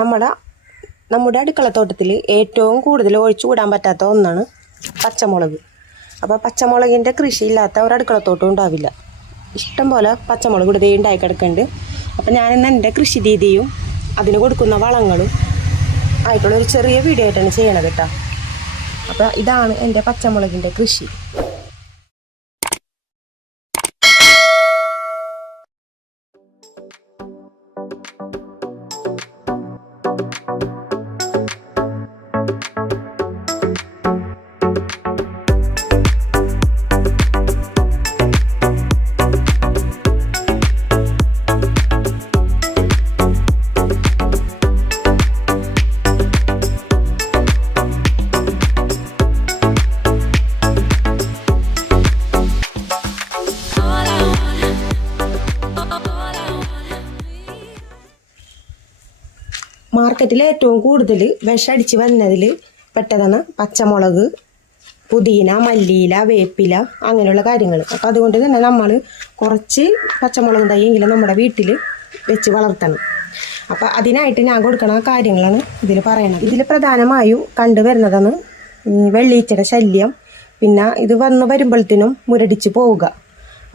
നമ്മുടെ അടുക്കളത്തോട്ടത്തിൽ ഏറ്റവും കൂടുതൽ ഒഴിച്ചു കൂടാൻ പറ്റാത്ത ഒന്നാണ് പച്ചമുളക്. അപ്പോൾ പച്ചമുളകിൻ്റെ കൃഷിയില്ലാത്ത ഒരു അടുക്കളത്തോട്ടം ഉണ്ടാവില്ല. ഇഷ്ടം പോലെ പച്ചമുളക് ഇവിടെ ഉണ്ടായി കിടക്കുന്നുണ്ട്. അപ്പോൾ ഞാനിന്ന് എൻ്റെ കൃഷി രീതിയും അതിന് കൊടുക്കുന്ന വളങ്ങളും ആയിട്ടുള്ളൊരു ചെറിയ വീഡിയോ ആയിട്ടാണ് ചെയ്യണത് കേട്ടോ. അപ്പോൾ ഇതാണ് എൻ്റെ പച്ചമുളകിൻ്റെ കൃഷി. മാർക്കറ്റിൽ ഏറ്റവും കൂടുതൽ വിഷടിച്ച് വന്നതിൽ പെട്ടതാണ് പച്ചമുളക്, പുതിന, മല്ലിയില, വേപ്പില അങ്ങനെയുള്ള കാര്യങ്ങൾ. അപ്പോൾ അതുകൊണ്ട് തന്നെ നമ്മൾ കുറച്ച് പച്ചമുളക് തൈയെങ്കിലും നമ്മുടെ വീട്ടിൽ വെച്ച് വളർത്തണം. അപ്പോൾ അതിനായിട്ട് ഞാൻ കൊടുക്കുന്ന കാര്യങ്ങളാണ് ഇതിൽ പറയണത്. ഇതിൽ പ്രധാനമായും കണ്ടുവരുന്നതാണ് വെള്ളീച്ചയുടെ ശല്യം. പിന്നെ ഇത് വരുമ്പോഴത്തേനും മുരടിച്ച് പോവുക.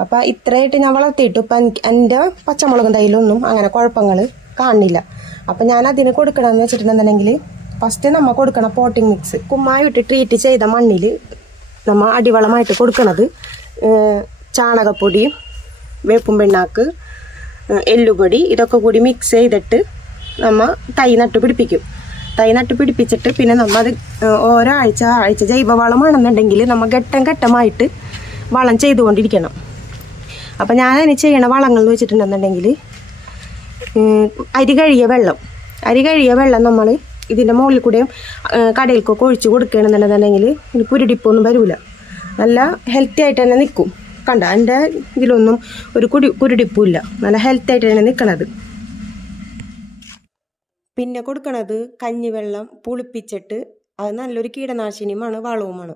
അപ്പോൾ ഇത്രയായിട്ട് ഞാൻ വളർത്തിയിട്ട് ഇപ്പം എൻ്റെ പച്ചമുളക് തൈയിലൊന്നും അങ്ങനെ കുഴപ്പങ്ങൾ കാണില്ല. അപ്പം ഞാൻ അതിന് കൊടുക്കണമെന്ന് വെച്ചിട്ടുണ്ടെന്നുണ്ടെങ്കിൽ ഫസ്റ്റ് നമ്മൾ കൊടുക്കണം പോട്ടിംഗ് മിക്സ്. കുമ്മായിട്ട് ട്രീറ്റ് ചെയ്ത മണ്ണിൽ നമ്മൾ അടിവളമായിട്ട് കൊടുക്കുന്നത് ചാണകപ്പൊടി, വേപ്പും പിണ്ണാക്ക്, എല്ലുപൊടി ഇതൊക്കെ കൂടി മിക്സ് ചെയ്തിട്ട് നമ്മൾ തൈ നട്ട് പിടിപ്പിക്കും. തൈ നട്ട് പിടിപ്പിച്ചിട്ട് പിന്നെ നമ്മൾ അത് ഓരോ ആഴ്ച ജൈവവളമാണെന്നുണ്ടെങ്കിൽ നമ്മൾ ഘട്ടമായിട്ട് വളം ചെയ്തുകൊണ്ടിരിക്കണം. അപ്പം ഞാനതിന് ചെയ്യണ വളങ്ങൾ എന്ന് വെച്ചിട്ടുണ്ടെന്നുണ്ടെങ്കിൽ അരി കഴുകിയ വെള്ളം നമ്മൾ ഇതിൻ്റെ മുകളിൽ കൂടെയും കടയിൽക്കൊക്കെ ഒഴിച്ച് കൊടുക്കുകയാണെന്നുണ്ടെന്നുണ്ടെങ്കിൽ ഇത് കുരുടിപ്പൊന്നും വരില്ല. നല്ല ഹെൽത്തി ആയിട്ട് തന്നെ നിൽക്കും. കണ്ട എൻ്റെ ഇതിലൊന്നും ഒരു കുരുടിപ്പില്ല. നല്ല ഹെൽത്തി ആയിട്ട് തന്നെ നിൽക്കണത്. പിന്നെ കൊടുക്കണത് കഞ്ഞിവെള്ളം പുളിപ്പിച്ചിട്ട് അത് നല്ലൊരു കീടനാശിനിയുമാണ് വളവുമാണ്.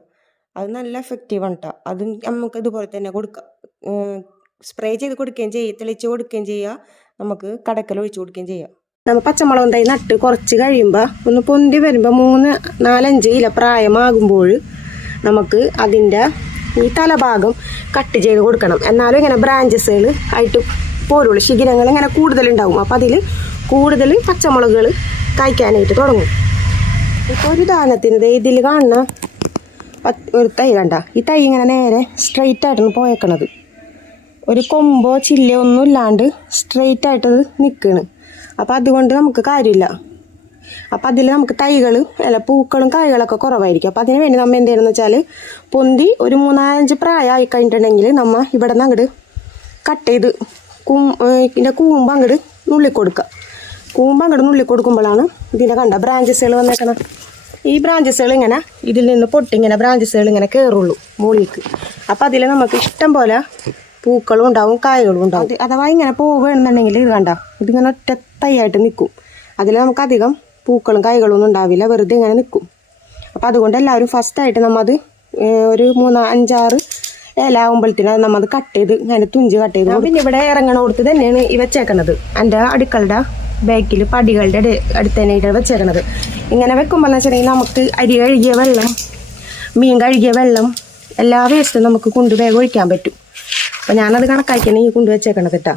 അത് നല്ല എഫക്റ്റീവാണ് കേട്ടോ. അതും നമുക്ക് ഇതുപോലെ തന്നെ കൊടുക്കാം. സ്പ്രേ ചെയ്ത് കൊടുക്കുകയും ചെയ്യുക, തെളിച്ച് കൊടുക്കുകയും ചെയ്യുക, നമുക്ക് കടക്കൽ ഒഴിച്ചു കൊടുക്കുകയും ചെയ്യാം. നമ്മൾ പച്ചമുളക് തൈ നട്ട് കുറച്ച് കഴിയുമ്പോൾ ഒന്ന് പൊന്തി വരുമ്പോൾ 3-4-5 ഇല പ്രായമാകുമ്പോൾ നമുക്ക് അതിൻ്റെ ഈ തലഭാഗം കട്ട് ചെയ്ത് കൊടുക്കണം. എന്നാലും ഇങ്ങനെ ബ്രാഞ്ചസുകൾ ആയിട്ട് പോരുള്ളൂ. ശിഖരങ്ങൾ ഇങ്ങനെ കൂടുതലുണ്ടാവും. അപ്പോൾ അതിൽ കൂടുതൽ പച്ചമുളകുകൾ കായ്ക്കാനായിട്ട് തുടങ്ങും. ഇപ്പോൾ ഒരു ഉദാഹരണത്തിന് ഇതിൽ കാണുന്ന ഒരു തൈ കണ്ട, ഈ തൈ ഇങ്ങനെ നേരെ സ്ട്രെയിറ്റ് ആയിട്ടാണ് പോയേക്കണത്. ഒരു കൊമ്പോ ചില്ലയോ ഒന്നും ഇല്ലാണ്ട് സ്ട്രെയിറ്റ് ആയിട്ട് നിൽക്കുകയാണ്. അപ്പോൾ അതുകൊണ്ട് നമുക്ക് കാര്യമില്ല. അപ്പോൾ അതിൽ നമുക്ക് തൈകൾ പൂക്കളും കായ്കളൊക്കെ കുറവായിരിക്കും. അപ്പോൾ അതിന് വേണ്ടി നമ്മൾ എന്ത് ചെയ്യണമെന്ന് വെച്ചാൽ പൊന്തി ഒരു 3-5 പ്രായമായി കഴിഞ്ഞിട്ടുണ്ടെങ്കിൽ നമ്മൾ ഇവിടെ നിന്ന് അങ്ങോട്ട് കട്ട് ചെയ്ത് ഇതിൻ്റെ കൂമ്പ് അങ്ങോട്ട് നുള്ളിക്കൊടുക്കുക. കൂമ്പ് അങ്ങോട്ട് നുള്ളിക്കൊടുക്കുമ്പോഴാണ് ഇതിൻ്റെ കണ്ട ബ്രാഞ്ചസുകൾ വന്നേക്കണം. ഈ ബ്രാഞ്ചസുകൾ ഇങ്ങനെ ഇതിൽ നിന്ന് ഇങ്ങനെ ബ്രാഞ്ചസുകൾ ഇങ്ങനെ കയറുള്ളൂ മുകളിലേക്ക്. അപ്പോൾ അതിൽ നമുക്ക് ഇഷ്ടം പോലെ പൂക്കളും ഉണ്ടാവും, കായകളും ഉണ്ടാവും. അഥവാ ഇങ്ങനെ പോവുകയാണെന്നുണ്ടെങ്കിൽ ഇത് കണ്ട ഇതിങ്ങനെ ഒറ്റ തൈയായിട്ട് നിൽക്കും. അതിൽ നമുക്കധികം പൂക്കളും കായ്കളും ഒന്നും ഉണ്ടാവില്ല, വെറുതെ ഇങ്ങനെ നിൽക്കും. അപ്പം അതുകൊണ്ട് എല്ലാവരും ഫസ്റ്റായിട്ട് നമ്മത് ഒരു 3-5-6 ഇല ആകുമ്പോഴത്തേനും അത് നമ്മത് കട്ട് ചെയ്ത് ഇങ്ങനെ തുഞ്ച് കട്ട് ചെയ്ത്. പിന്നെ ഇവിടെ ഇറങ്ങണോടത്ത് തന്നെയാണ് ഈ വെച്ചേക്കണത്. എൻ്റെ അടുക്കളുടെ ബാക്കിൽ പടികളുടെ അടുത്ത് തന്നെയാണ് വെച്ചേക്കണത്. ഇങ്ങനെ വെക്കുമ്പോൾ എന്ന് വെച്ചിട്ടുണ്ടെങ്കിൽ നമുക്ക് അരി കഴുകിയ വെള്ളം, മീൻ കഴുകിയ വെള്ളം, എല്ലാ വേസ്റ്റും നമുക്ക് കൊണ്ട് വേഗം ഒഴിക്കാൻ പറ്റും. അപ്പം ഞാനത് കണക്കാക്കിയാണ് ഈ കൊണ്ടുവച്ചേക്കണത് കേട്ടോ.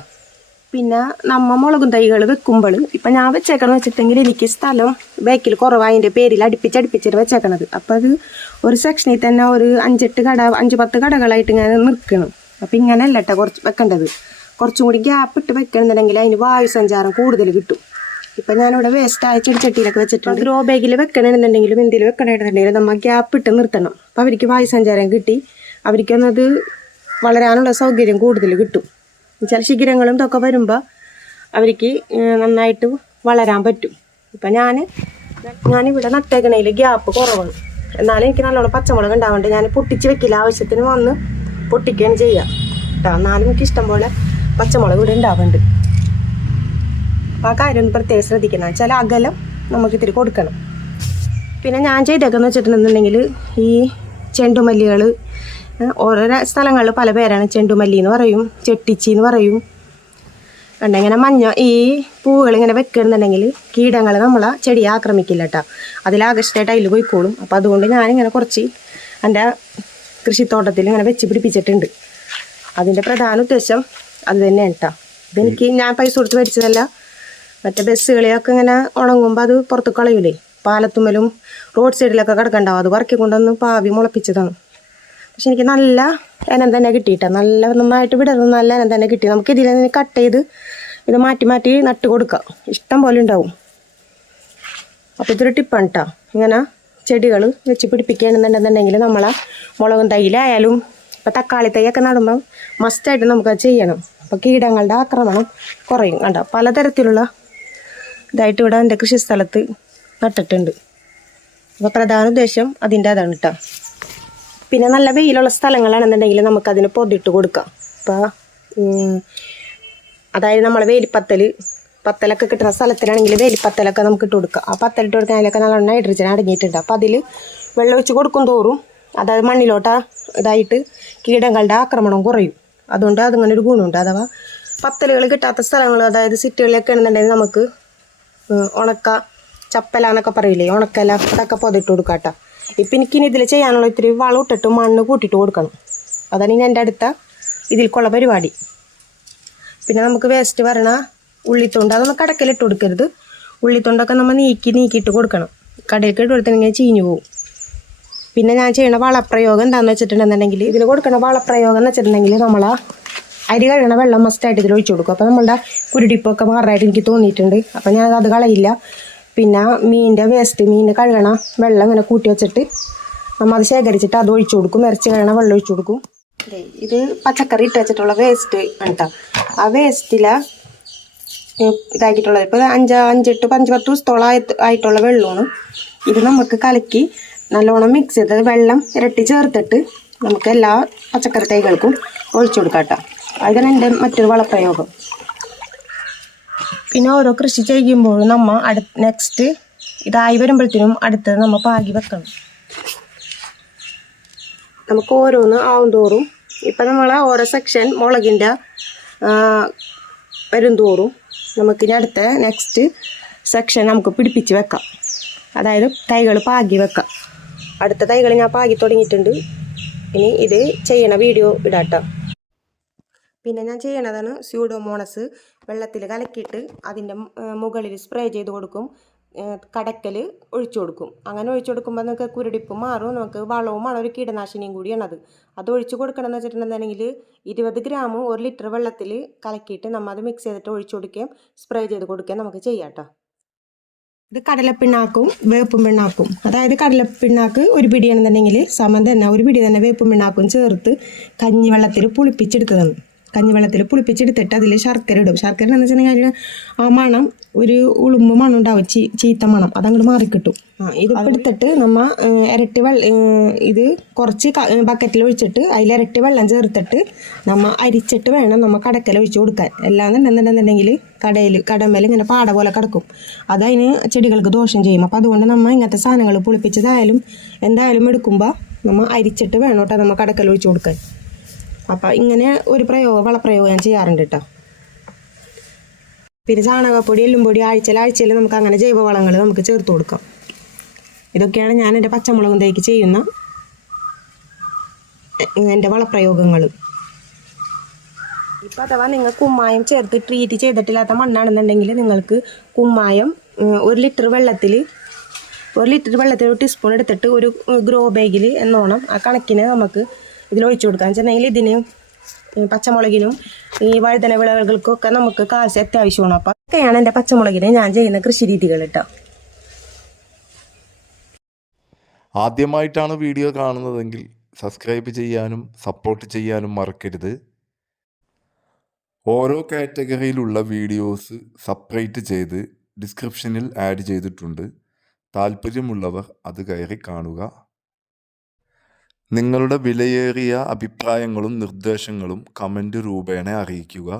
പിന്നെ നമ്മൾ മുളകും തൈകൾ വെക്കുമ്പോൾ ഇപ്പം ഞാൻ വെച്ചേക്കണമെന്ന് വെച്ചിട്ടെങ്കിൽ എനിക്ക് സ്ഥലം ബാക്കിൽ കുറവായതിൻ്റെ പേരിൽ അടുപ്പിച്ചിട്ട് വെച്ചേക്കണത്. അപ്പോൾ അത് ഒരു സെക്ഷനിൽ തന്നെ ഒരു 5-10 കടകളായിട്ട് ഇങ്ങനെ നിൽക്കണം. അപ്പം ഇങ്ങനെയല്ല കേട്ടോ കുറച്ച് വെക്കേണ്ടത്. കുറച്ചും കൂടി ഗ്യാപ്പ് ഇട്ട് വെക്കണമെന്നുണ്ടെങ്കിൽ അതിന് വായു സഞ്ചാരം കൂടുതൽ കിട്ടും. ഇപ്പം ഞാനിവിടെ വേസ്റ്റായ ചെടിച്ചട്ടിയിലൊക്കെ വെച്ചിട്ടുണ്ട്. ഗ്രോ ബാഗിൽ വെക്കണമെന്നുണ്ടെങ്കിലും എന്തെങ്കിലും വെക്കണമെന്നുണ്ടെങ്കിലും നമ്മൾ ഗ്യാപ്പ് ഇട്ട് നിർത്തണം. അപ്പം അവർക്ക് വായു സഞ്ചാരം കിട്ടി അവരിക്കൊന്നത് വളരാനുള്ള സൗകര്യം കൂടുതൽ കിട്ടും. എന്നുവെച്ചാൽ ശിഖരങ്ങളും ഇതൊക്കെ വരുമ്പോൾ അവർക്ക് നന്നായിട്ട് വളരാൻ പറ്റും. ഇപ്പം ഞാനിവിടെ നട്ടേക്കണയിൽ ഗ്യാപ്പ് കുറവാണ്. എന്നാലും എനിക്ക് നല്ലോണം പച്ചമുളക് ഉണ്ടാവുന്നുണ്ട്. ഞാൻ പൊട്ടിച്ച് വെക്കില്ല, ആവശ്യത്തിന് വന്ന് പൊട്ടിക്കുകയാണ് ചെയ്യുക കേട്ടോ. എന്നാലും എനിക്ക് ഇഷ്ടം പോലെ പച്ചമുളക് ഇവിടെ ഉണ്ടാവുന്നുണ്ട്. അപ്പോൾ ആ കാര്യം ഒന്ന് പ്രത്യേകം ശ്രദ്ധിക്കണം. വെച്ചാൽ അകലം നമുക്ക് ഇത്തിരി കൊടുക്കണം. പിന്നെ ഞാൻ ചെയ്തേക്കെന്ന് വെച്ചിട്ടുണ്ടെന്നുണ്ടെങ്കിൽ ഈ ചെണ്ടുമല്ലികൾ ഓരോ സ്ഥലങ്ങളിൽ പല പേരാണ്. ചെണ്ടുമല്ലി എന്ന് പറയും, ചെട്ടിച്ചി എന്ന് പറയും, കണ്ട ഇങ്ങനെ ഈ പൂവുകൾ ഇങ്ങനെ വെക്കുന്നുണ്ടെങ്കിൽ കീടങ്ങൾ നമ്മളെ ചെടിയെ ആക്രമിക്കില്ല കേട്ടോ. അതിലാകർഷമായിട്ട് അതിൽ പോയിക്കോളും. അപ്പോൾ അതുകൊണ്ട് ഞാനിങ്ങനെ കുറച്ച് എൻ്റെ കൃഷിത്തോട്ടത്തിൽ ഇങ്ങനെ വെച്ച് പിടിപ്പിച്ചിട്ടുണ്ട്. അതിൻ്റെ പ്രധാന ഉദ്ദേശം അത് തന്നെയാണ് കേട്ടോ. ഇതെനിക്ക് ഞാൻ പൈസ കൊടുത്ത് മേടിച്ചതല്ല. മറ്റേ ബസ്സുകളെയൊക്കെ ഇങ്ങനെ ഉണങ്ങുമ്പോൾ അത് പുറത്ത് കളയൂലേ, പാലത്തുമ്മലും റോഡ് സൈഡിലൊക്കെ കിടക്കണ്ടാവും. അത് വറക്കി കൊണ്ടുവന്ന് പാവി മുളപ്പിച്ചതാണ്. പക്ഷെ എനിക്ക് നല്ല ഇനം തന്നെ കിട്ടിയിട്ടാ. നല്ല നന്നായിട്ട് വിടർന്ന് നല്ല ഇനം തന്നെ കിട്ടി. നമുക്ക് ഇതിൽ നിന്ന് കട്ട് ചെയ്ത് ഇത് മാറ്റി മാറ്റി നട്ട് കൊടുക്കാം. ഇഷ്ടം പോലെ ഉണ്ടാവും. അപ്പോൾ ഇതൊരു ടിപ്പാണ് കേട്ടോ. ഇങ്ങനെ ചെടികൾ വെച്ച് പിടിപ്പിക്കുകയാണെന്നുണ്ടെന്നുണ്ടെങ്കിൽ നമ്മളെ മുളകും തൈയിലായാലും ഇപ്പോൾ തക്കാളി തൈയൊക്കെ നടുമ്പോൾ മസ്റ്റായിട്ട് നമുക്കത് ചെയ്യണം. അപ്പോൾ കീടങ്ങളുടെ ആക്രമണം കുറയും. കണ്ടോ പലതരത്തിലുള്ള ഇതായിട്ട് ഇവിടെ എൻ്റെ കൃഷിസ്ഥലത്ത് നട്ടിട്ടുണ്ട്. അപ്പോൾ പ്രധാന ഉദ്ദേശം അതിൻ്റെ അതാണ് കേട്ടോ. പിന്നെ നല്ല വെയിലുള്ള സ്ഥലങ്ങളാണെന്നുണ്ടെങ്കിൽ നമുക്കതിന് പൊതിട്ട് കൊടുക്കാം. അപ്പോൾ അതായത് നമ്മളെ പത്തലൊക്കെ കിട്ടുന്ന സ്ഥലത്തിലാണെങ്കിൽ വേലിപ്പത്തലൊക്കെ നമുക്ക് ഇട്ട് കൊടുക്കാം. ആ പത്തലിട്ട് കൊടുക്കാൻ അതിലൊക്കെ നല്ല നൈട്രജൻ അടങ്ങിയിട്ടുണ്ട്. അപ്പോൾ അതിൽ വെള്ളം ഒഴിച്ച് കൊടുക്കും തോറും അതായത് മണ്ണിലോട്ട് ഇതായിട്ട് കീടങ്ങളുടെ ആക്രമണം കുറയും. അതുകൊണ്ട് അതിങ്ങനെ ഒരു ഗുണമുണ്ട്. അഥവാ പത്തലുകൾ കിട്ടാത്ത സ്ഥലങ്ങൾ, അതായത് സിറ്റികളിലൊക്കെ ആണെന്നുണ്ടെങ്കിൽ നമുക്ക് ഉണക്ക ചപ്പല എന്നൊക്കെ പറയില്ലേ, ഉണക്കല, അതൊക്കെ പൊതിട്ട് കൊടുക്കാം കേട്ടോ. ഇപ്പം എനിക്കിനി ഇതിൽ ചെയ്യാനുള്ള ഇത്തിരി വളം ഇട്ടിട്ട് മണ്ണ് കൂട്ടിയിട്ട് കൊടുക്കണം. അതാണ് ഇനി എൻ്റെ അടുത്ത ഇതിൽക്കുള്ള പരിപാടി. പിന്നെ നമുക്ക് വേസ്റ്റ് വരണ ഉള്ളിത്തൊണ്ട് അതൊന്നും കടക്കലിട്ട് കൊടുക്കരുത്. ഉള്ളിത്തൊണ്ടൊക്കെ നമ്മൾ നീക്കിയിട്ട് കൊടുക്കണം. കടയിലേക്ക് ഇട്ട് കൊടുത്തിട്ടുണ്ടെങ്കിൽ ചീഞ്ഞു പോകും. പിന്നെ ഞാൻ ചെയ്യുന്ന വളപ്രയോഗം എന്താണെന്ന് വെച്ചിട്ടുണ്ടെന്നുണ്ടെങ്കിൽ ഇതിൽ കൊടുക്കുന്ന വളപ്രയോഗം എന്ന് വെച്ചിട്ടുണ്ടെങ്കിൽ നമ്മൾ അരി കഴുകണ വെള്ളം മസ്റ്റായിട്ട് ഇതിൽ ഒഴിച്ചു കൊടുക്കും. അപ്പോൾ നമ്മളുടെ കുരുടിപ്പൊക്കെ മാറായിട്ട് എനിക്ക് തോന്നിയിട്ടുണ്ട്. അപ്പോൾ ഞാൻ അത് കളയില്ല. പിന്നെ മീനിൻ്റെ വേസ്റ്റ്, മീൻ കഴുകണ വെള്ളം ഇങ്ങനെ കൂട്ടി വെച്ചിട്ട് നമ്മൾ അത് ശേഖരിച്ചിട്ട് അത് ഒഴിച്ചു കൊടുക്കും. ഇറച്ചി കഴുകണ വെള്ളം ഒഴിച്ചു കൊടുക്കും. ഇത് പച്ചക്കറി ഇട്ട് വെച്ചിട്ടുള്ള വേസ്റ്റ് കേട്ടോ. ആ വേസ്റ്റിലെ ഇതാക്കിയിട്ടുള്ളത് ഇപ്പോൾ 5-10 ദിവസത്തോളം ആയിട്ടുള്ള വെള്ളമാണ്. ഇത് നമുക്ക് കലക്കി നല്ലോണം മിക്സ് ചെയ്ത് വെള്ളം ഇരട്ടി ചേർത്തിട്ട് നമുക്ക് എല്ലാ പച്ചക്കറി തൈകൾക്കും ഒഴിച്ചു കൊടുക്കാം കേട്ടോ. അതാണ് എൻ്റെ മറ്റൊരു വളപ്രയോഗം. പിന്നെ ഓരോ കൃഷി ചെയ്യുമ്പോൾ നമ്മൾ നെക്സ്റ്റ് ഇതായി വരുമ്പോഴത്തേനും അടുത്തത് നമ്മൾ പാകി വെക്കണം. നമുക്ക് ഓരോന്ന് ആവും തോറും ഇപ്പം നമ്മൾ ഓരോ സെക്ഷൻ മുളകിൻ്റെ വരും തോറും നമുക്കിനി അടുത്ത നെക്സ്റ്റ് സെക്ഷൻ നമുക്ക് പിടിപ്പിച്ച് വെക്കാം. അതായത് തൈകൾ പാകി വെക്കാം. അടുത്ത തൈകൾ ഞാൻ പാകി തുടങ്ങിയിട്ടുണ്ട്. ഇനി ഇത് ചെയ്യണ വീഡിയോ ഇടാട്ടോ. പിന്നെ ഞാൻ ചെയ്യണതാണ് സ്യൂഡോമോണസ് വെള്ളത്തിൽ കലക്കിയിട്ട് അതിൻ്റെ മുകളിൽ സ്പ്രേ ചെയ്ത് കൊടുക്കും. കടക്കൽ ഒഴിച്ചു കൊടുക്കും. അങ്ങനെ ഒഴിച്ചു കൊടുക്കുമ്പോൾ നമുക്ക് കുരുടിപ്പ് മാറും. നമുക്ക് വളവുമാണ്, ഒരു കീടനാശിനിയും കൂടിയാണത്. അത് ഒഴിച്ചു കൊടുക്കണമെന്ന് വെച്ചിട്ടുണ്ടെന്നുണ്ടെങ്കിൽ 20 ഗ്രാം 1 ലിറ്റർ വെള്ളത്തിൽ കലക്കിയിട്ട് നമ്മൾ അത് മിക്സ് ചെയ്തിട്ട് ഒഴിച്ചു കൊടുക്കുകയും സ്പ്രേ ചെയ്ത് കൊടുക്കുകയും നമുക്ക് ചെയ്യാം കേട്ടോ. ഇത് കടലപ്പിണ്ണാക്കും വേപ്പും പിണ്ണാക്കും. അതായത് കടലപ്പിണ്ണാക്ക് ഒരു പിടിയാണെന്നുണ്ടെങ്കിൽ സമം തന്നെ ഒരു പിടി തന്നെ വേപ്പും പിണ്ണാക്കും ചേർത്ത് കഞ്ഞിവെള്ളത്തിൽ പുളിപ്പിച്ചെടുത്തതാണ്. കഞ്ഞിവെള്ളത്തിൽ പുളിപ്പിച്ചെടുത്തിട്ട് അതിൽ ശർക്കര ഇടും. ശർക്കര എന്ന് വെച്ചിട്ടുണ്ടെങ്കിൽ ആ മണം ഒരു ഉളുമ്പ് മണം ഉണ്ടാവും, ചീത്ത മണം, അതങ്ങോട്ട് മാറിക്കിട്ടും. ഇതിപ്പോൾ എടുത്തിട്ട് നമ്മൾ ഇരട്ടി ഇത് കുറച്ച് ബക്കറ്റിൽ ഒഴിച്ചിട്ട് അതിൽ ഇരട്ടി വെള്ളം ചേർത്തിട്ട് നമ്മൾ അരിച്ചിട്ട് വേണം നമ്മൾ കടക്കൽ ഒഴിച്ച് കൊടുക്കാൻ. എന്നുണ്ടെന്നുണ്ടെന്നുണ്ടെങ്കിൽ കടമേൽ ഇങ്ങനെ പാട പോലെ കിടക്കും. അതതിന് ചെടികൾക്ക് ദോഷം ചെയ്യും. അപ്പോൾ അതുകൊണ്ട് നമ്മൾ ഇങ്ങനത്തെ സാധനങ്ങൾ പുളിപ്പിച്ചതായാലും എന്തായാലും എടുക്കുമ്പോൾ നമ്മൾ അരിച്ചിട്ട് വേണം കേട്ടോ നമ്മൾ കടക്കൽ ഒഴിച്ച് കൊടുക്കാൻ. അപ്പം ഇങ്ങനെ ഒരു വളപ്രയോഗം ഞാൻ ചെയ്യാറുണ്ട് കേട്ടോ. പിന്നെ ചാണകപ്പൊടി, എല്ലുംപൊടി ആഴ്ചയിൽ നമുക്ക് അങ്ങനെ ജൈവവളങ്ങൾ നമുക്ക് ചേർത്ത് കൊടുക്കാം. ഇതൊക്കെയാണ് ഞാൻ എൻ്റെ പച്ചമുളകും തൈക്ക് ചെയ്യുന്ന എൻ്റെ വളപ്രയോഗങ്ങൾ. ഇപ്പം അഥവാ നിങ്ങൾ കുമ്മായം ചേർത്ത് ട്രീറ്റ് ചെയ്തിട്ടില്ലാത്ത മണ്ണാണെന്നുണ്ടെങ്കിൽ നിങ്ങൾക്ക് കുമ്മായം 1 ലിറ്റർ വെള്ളത്തിൽ 1 ടീസ്പൂൺ എടുത്തിട്ട് ഒരു ഗ്രോ ബാഗിൽ എന്നോണം ആ കണക്കിന് നമുക്ക് ഇതിലൊഴിച്ചു കൊടുക്കാം. വെച്ചിട്ടുണ്ടെങ്കിൽ ഇതിന് പച്ചമുളകിനും ഈ വഴുതന വിളകൾക്കൊക്കെ നമുക്ക് കാൽസ്യം അത്യാവശ്യമാണ്. അപ്പം ഒക്കെയാണ് എൻ്റെ പച്ചമുളകിന് ഞാൻ ചെയ്യുന്ന കൃഷി രീതികൾ കേട്ടോ. ആദ്യമായിട്ടാണ് വീഡിയോ കാണുന്നതെങ്കിൽ സബ്സ്ക്രൈബ് ചെയ്യാനും സപ്പോർട്ട് ചെയ്യാനും മറക്കരുത്. ഓരോ കാറ്റഗറിയിലുള്ള വീഡിയോസ് സെപ്പറേറ്റ് ചെയ്ത് ഡിസ്ക്രിപ്ഷനിൽ ആഡ് ചെയ്തിട്ടുണ്ട്. താല്പര്യമുള്ളവർ അത് കയറി കാണുക. നിങ്ങളുടെ വിലയേറിയ അഭിപ്രായങ്ങളും നിർദ്ദേശങ്ങളും കമൻറ്റ് രൂപേണ അറിയിക്കുക.